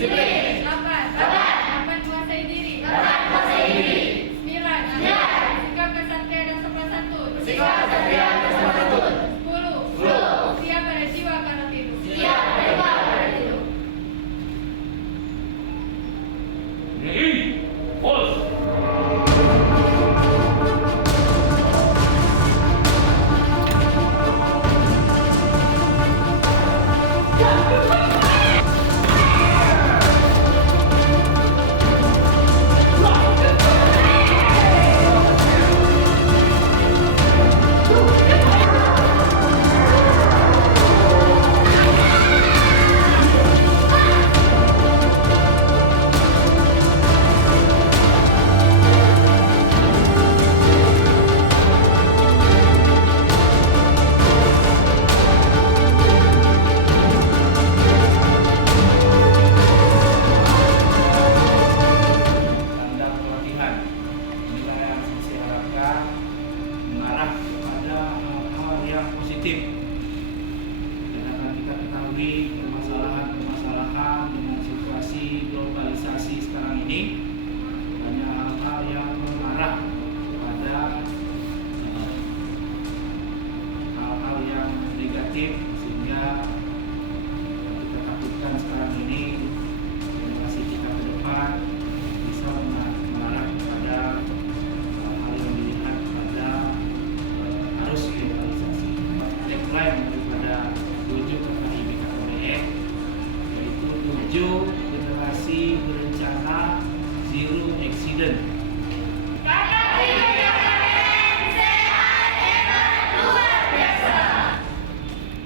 Disiplin. 8 menguasai diri. 9 sikap kesatria dan sopan santun. 10 siap pada jiwa karena hidup. Pos. Mengarah kepada hal-hal yang positif. Karena kita ketahui permasalahan dengan situasi globalisasi sekarang ini banyak hal-hal yang mengarah pada hal-hal yang negatif, sehingga kita takutkan sekarang ini generasi kita ke depan bisa mengarah kepada hal yang dilihat pada arus globalisasi. Tagline daripada 7 KKI BKKBN yaitu 7